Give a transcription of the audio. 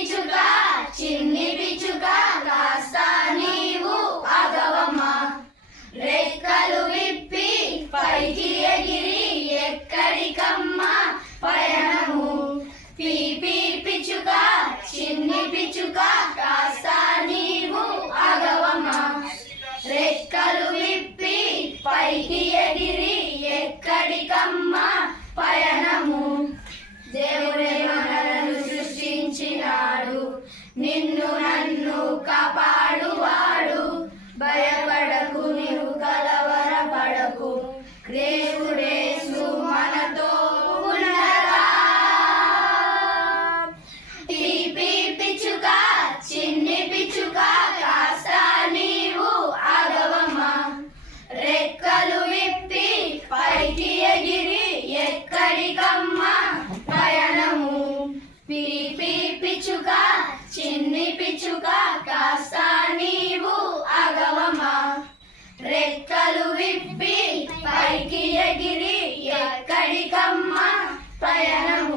పిచుక చిన్ని పిచుక కాస్త నీవు ఆగవమ్మా రెక్కలు విప్పి పైకి ఎగిరి ఎక్కడికమ్మా పయనము పీపీ పిచుక చిన్ని పిచుక కాస్త నీవు ఆగవమ్మా రెక్కలు విప్పి పైకి ఎగిరి ఎక్కడికమ్మా పయనము దేవుడే మనలను సృష్టించినాడు నిన్ను నన్ను కాపాడువాడు భయపడకు నీవు కలవరపడకు దేవుడేసు మనతో ఉండగా పీపీ పిచుక చిన్ని పిచుక కాస్త నీవు ఆగవమ్మా రెక్కలు విప్పి పైకి ఎగిరి ఎక్కడికమ్మా పయనము పీపీ పిచుక చిన్ని పిచుక కాస్త నీవు ఆగవమ్మా రెక్కలు విప్పి పైకి ఎగిరి ఎక్కడికమ్మా పయనము